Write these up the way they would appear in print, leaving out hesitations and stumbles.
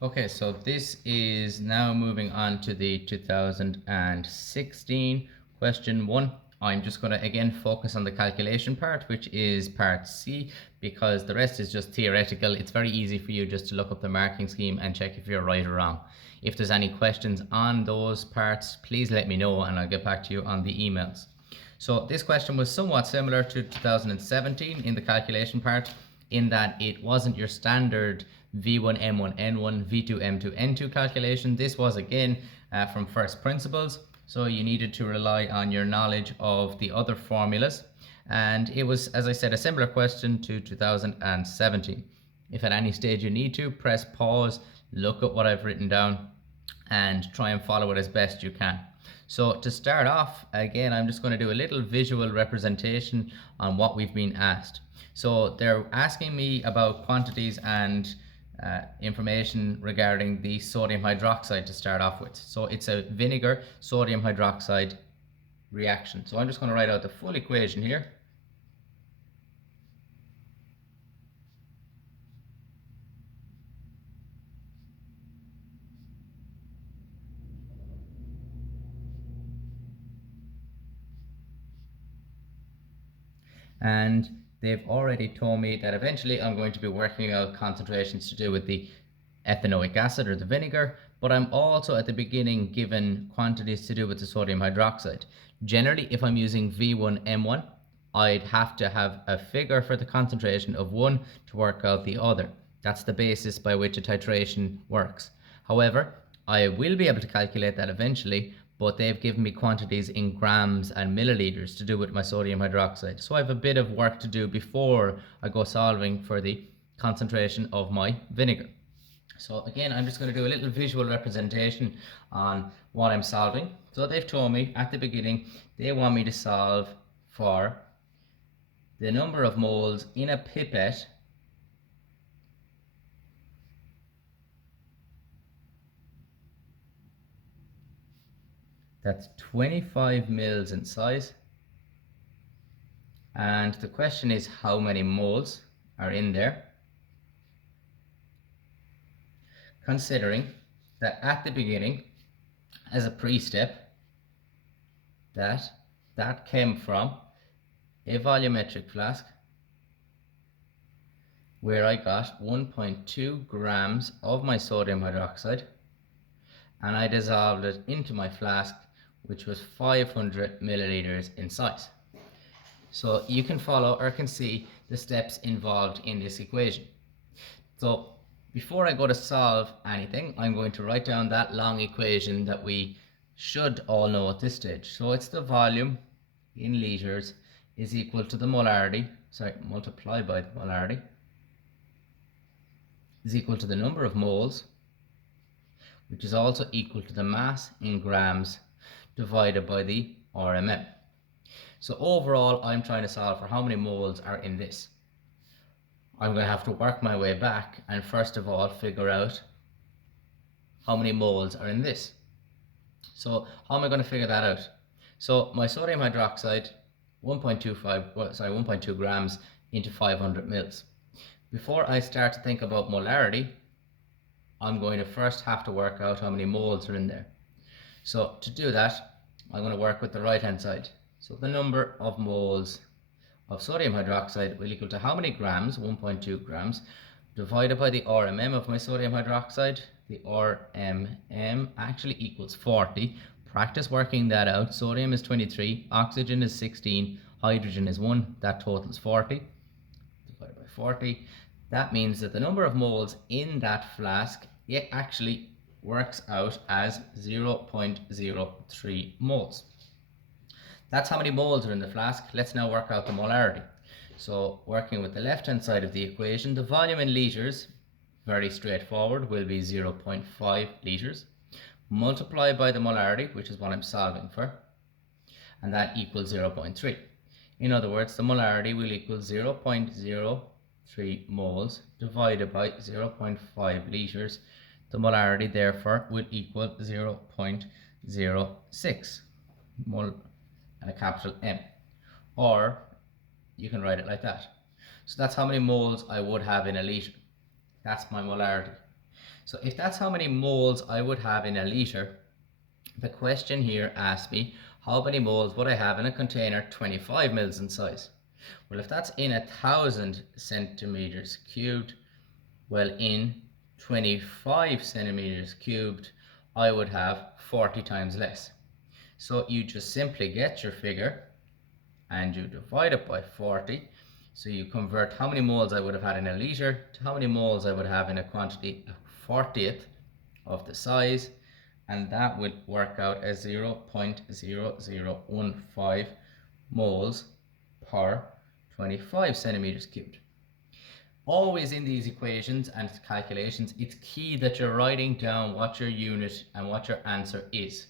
Okay, so this is now moving on to the 2016 question one. I'm just going to again focus on the calculation part, which is part C, because the rest is just theoretical. It's very easy for you just to look up the marking scheme and check if you're right or wrong. If there's any questions on those parts, please let me know and I'll get back to you on the emails. So this question was somewhat similar to 2017 in the calculation part, in that it wasn't your standard V1, M1, N1, V2, M2, N2 calculation. This was again from first principles. So you needed to rely on your knowledge of the other formulas. And it was, as I said, a similar question to 2017. If at any stage you need to, press pause, look at what I've written down, and try and follow it as best you can. So to start off, again, I'm just going to do a little visual representation on what we've been asked. So they're asking me about quantities and information regarding the sodium hydroxide to start off with. So it's a vinegar sodium hydroxide reaction. So I'm just going to write out the full equation here. And they've already told me that eventually I'm going to be working out concentrations to do with the ethanoic acid or the vinegar, but I'm also at the beginning given quantities to do with the sodium hydroxide. Generally, if I'm using V1M1, I'd have to have a figure for the concentration of one to work out the other. That's the basis by which a titration works. However, I will be able to calculate that eventually, but they've given me quantities in grams and milliliters to do with my sodium hydroxide. So I have a bit of work to do before I go solving for the concentration of my vinegar. So again, I'm just going to do a little visual representation on what I'm solving. So they've told me at the beginning, they want me to solve for the number of moles in a pipette that's 25 mils in size. And the question is how many moles are in there, considering that at the beginning, as a pre-step, that came from a volumetric flask where I got 1.2 grams of my sodium hydroxide and I dissolved it into my flask, which was 500 milliliters in size. So you can follow or can see the steps involved in this equation. So before I go to solve anything, I'm going to write down that long equation that we should all know at this stage. So it's the volume in liters is equal to the molarity, multiplied by the molarity, is equal to the number of moles, which is also equal to the mass in grams divided by the RMM. So overall, I'm trying to solve for how many moles are in this. I'm going to have to work my way back and first of all figure out how many moles are in this. So how am I going to figure that out? So my sodium hydroxide, 1.2 grams into 500 mils. Before I start to think about molarity, I'm going to first have to work out how many moles are in there. So to do that, I'm going to work with the right hand side. So the number of moles of sodium hydroxide will equal to how many grams, 1.2 grams, divided by the RMM of my sodium hydroxide. The RMM actually equals 40. Practice working that out. Sodium is 23, oxygen is 16, hydrogen is 1, that totals 40. Divided by 40. That means that the number of moles in that flask, it actually works out as 0.03 moles. That's how many moles are in the flask. Let's now work out the molarity. So working with the left hand side of the equation, the volume in litres, very straightforward, will be 0.5 litres, multiplied by the molarity, which is what I'm solving for, and that equals 0.3. In other words, the molarity will equal 0.03 moles divided by 0.5 litres. The molarity therefore would equal 0.06 mole and a capital M, or you can write it like that. So that's how many moles I would have in a litre. That's my molarity. So if that's how many moles I would have in a litre, the question here asks me how many moles would I have in a container 25 mils in size. Well, if that's in 1,000 centimeters cubed, well, in 25 centimeters cubed, I would have 40 times less. So you just simply get your figure and you divide it by 40. So you convert how many moles I would have had in a litre to how many moles I would have in a quantity 40th of the size, and that would work out as 0.0015 moles per 25 centimeters cubed. Always in these equations and calculations, it's key that you're writing down what your unit and what your answer is,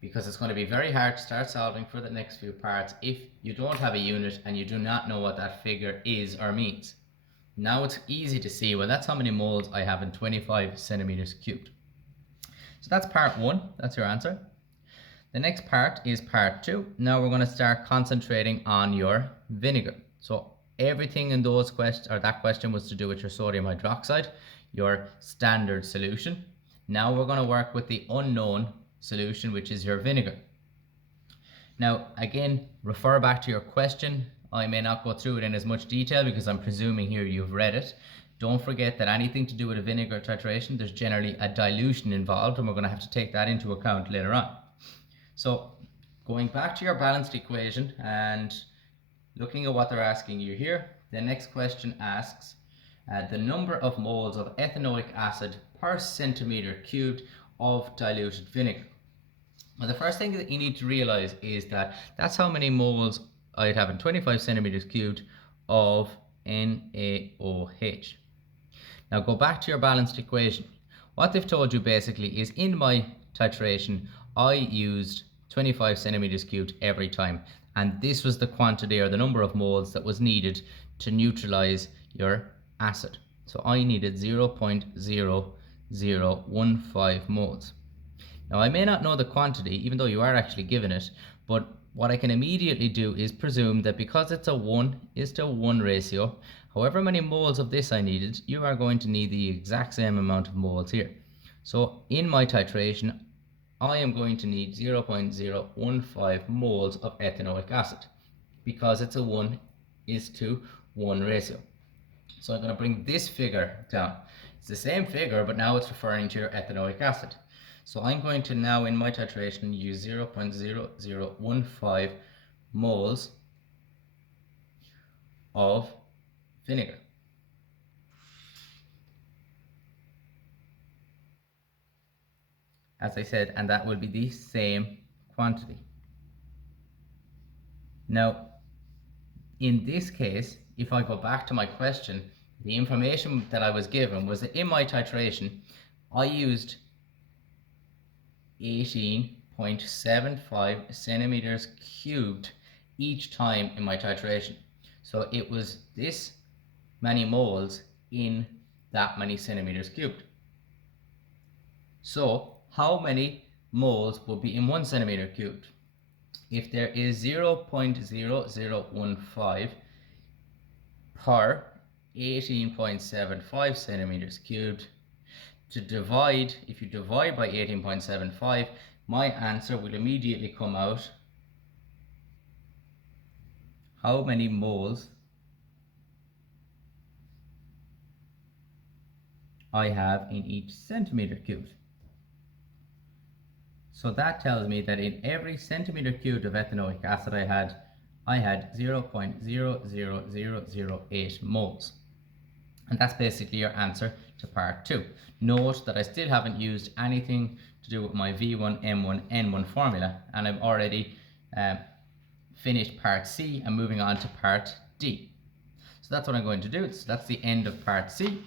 because it's going to be very hard to start solving for the next few parts if you don't have a unit and you do not know what that figure is or means. Now it's easy to see, well, that's how many moles I have in 25 centimeters cubed. So that's part 1, that's your answer. The next part is part 2. Now we're going to start concentrating on your vinegar. So everything in those questions, or that question, was to do with your sodium hydroxide, your standard solution. Now we're going to work with the unknown solution, which is your vinegar. Now again, refer back to your question. I may not go through it in as much detail because I'm presuming here you've read it. Don't forget that anything to do with a vinegar titration, there's generally a dilution involved, and we're going to have to take that into account later on. So going back to your balanced equation and looking at what they're asking you here, the next question asks the number of moles of ethanoic acid per centimeter cubed of diluted vinegar. Well, the first thing that you need to realize is that that's how many moles I'd have in 25 centimeters cubed of NaOH. Now go back to your balanced equation. What they've told you basically is in my titration, I used 25 centimeters cubed every time. And this was the quantity or the number of moles that was needed to neutralize your acid. So I needed 0.0015 moles. Now I may not know the quantity, even though you are actually given it, but what I can immediately do is presume that because it's a 1:1 ratio, however many moles of this I needed, you are going to need the exact same amount of moles here. So in my titration, I am going to need 0.015 moles of ethanoic acid because it's a 1:1 ratio. So I'm going to bring this figure down. It's the same figure, but now it's referring to your ethanoic acid. So I'm going to now in my titration use 0.0015 moles of vinegar. As I said, and that will be the same quantity. Now, in this case, if I go back to my question, the information that I was given was that in my titration, I used 18.75 centimeters cubed each time in my titration. So it was this many moles in that many centimeters cubed. So how many moles will be in 1 centimeter cubed? If there is 0.0015 per 18.75 centimeters cubed, if you divide by 18.75, my answer will immediately come out how many moles I have in each centimeter cubed. So that tells me that in every centimeter cubed of ethanoic acid I had 0.00008 moles. And that's basically your answer to part 2. Note that I still haven't used anything to do with my V1, M1, N1 formula, and I've already finished part C and moving on to part D. So that's what I'm going to do. So that's the end of part C.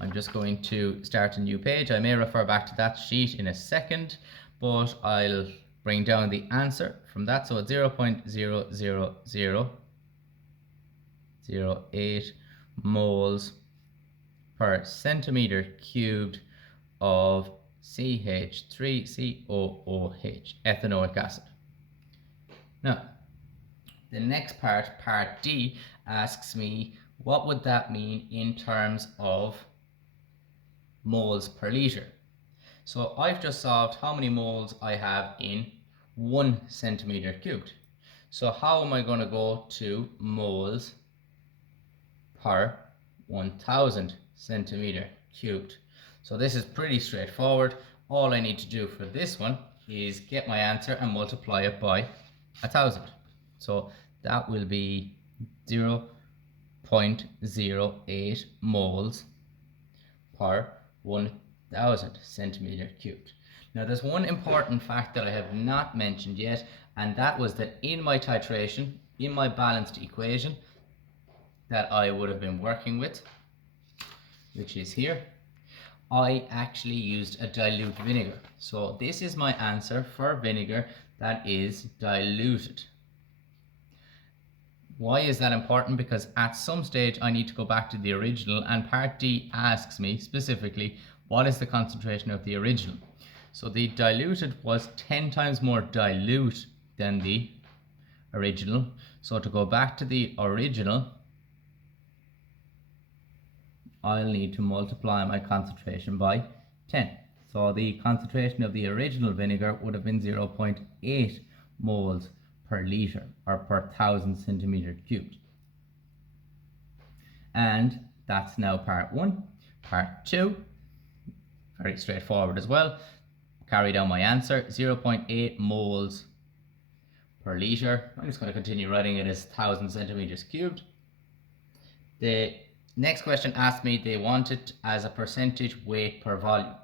I'm just going to start a new page. I may refer back to that sheet in a second, but I'll bring down the answer from that. So it's 0.00008 moles per centimeter cubed of CH3COOH, ethanoic acid. Now, the next part, part D, asks me what would that mean in terms of moles per litre. So I've just solved how many moles I have in 1 centimetre cubed. So how am I going to go to moles per 1000 centimetre cubed? So this is pretty straightforward. All I need to do for this one is get my answer and multiply it by 1000. So that will be 0.08 moles per 1000 centimetre cubed. Now there's one important fact that I have not mentioned yet, and that was that in my titration, in my balanced equation that I would have been working with, which is here, I actually used a dilute vinegar. So this is my answer for vinegar that is diluted. Why is that important? Because at some stage I need to go back to the original, and part D asks me specifically what is the concentration of the original. So the diluted was 10 times more dilute than the original. So to go back to the original, I'll need to multiply my concentration by 10. So the concentration of the original vinegar would have been 0.8 moles per litre, or per 1000 centimetre cubed. And that's now part 1. Part 2, very straightforward as well. Carry down my answer, 0.8 moles per litre. I'm just going to continue writing it as 1000 centimetres cubed. The next question asked me, they want it as a percentage weight per volume.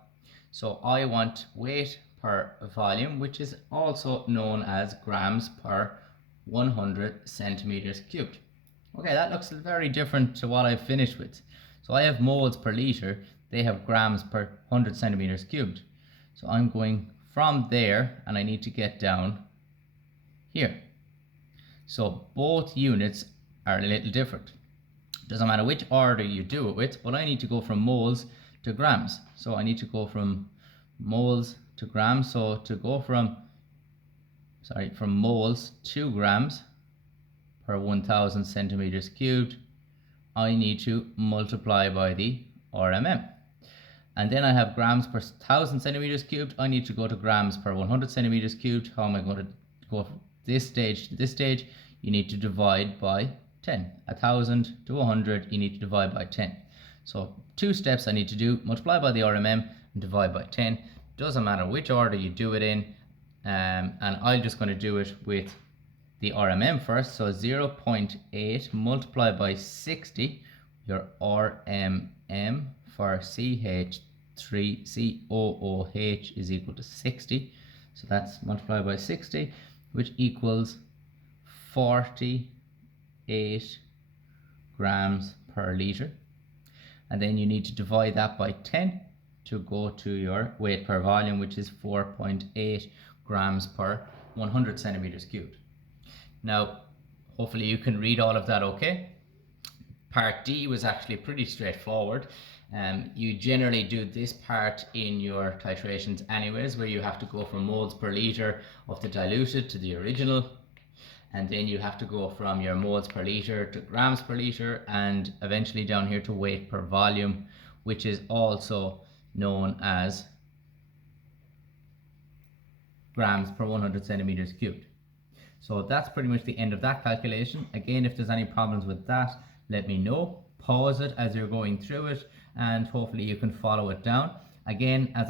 So I want weight per volume, which is also known as grams per 100 centimeters cubed. Okay, that looks very different to what I've finished with. So I have moles per litre, they have grams per 100 centimeters cubed. So I'm going from there, and I need to get down here. So both units are a little different. Doesn't matter which order you do it with, but I need to go from moles to grams. So I need to go from moles to grams. So to go from moles to grams per 1000 centimeters cubed, I need to multiply by the RMM. And then I have grams per 1000 centimeters cubed. I need to go to grams per 100 centimeters cubed. How am I going to go from this stage to this stage? You need to divide by 10. 1000 to 100, you need to divide by 10. So 2 steps I need to do: multiply by the RMM and divide by 10. Doesn't matter which order you do it in. And I'm just going to do it with the RMM first. So 0.8 multiplied by 60, your RMM for CH3COOH is equal to 60. So that's multiplied by 60, which equals 48 grams per litre. And then you need to divide that by 10 to go to your weight per volume, which is 4.8 grams per 100 centimeters cubed. Now, hopefully you can read all of that okay. Part D was actually pretty straightforward. You generally do this part in your titrations anyways, where you have to go from moles per litre of the diluted to the original, and then you have to go from your moles per litre to grams per litre, and eventually down here to weight per volume, which is also known as grams per 100 centimeters cubed. So that's pretty much the end of that calculation. Again, if there's any problems with that, let me know. Pause it as you're going through it, and hopefully you can follow it down. Again, as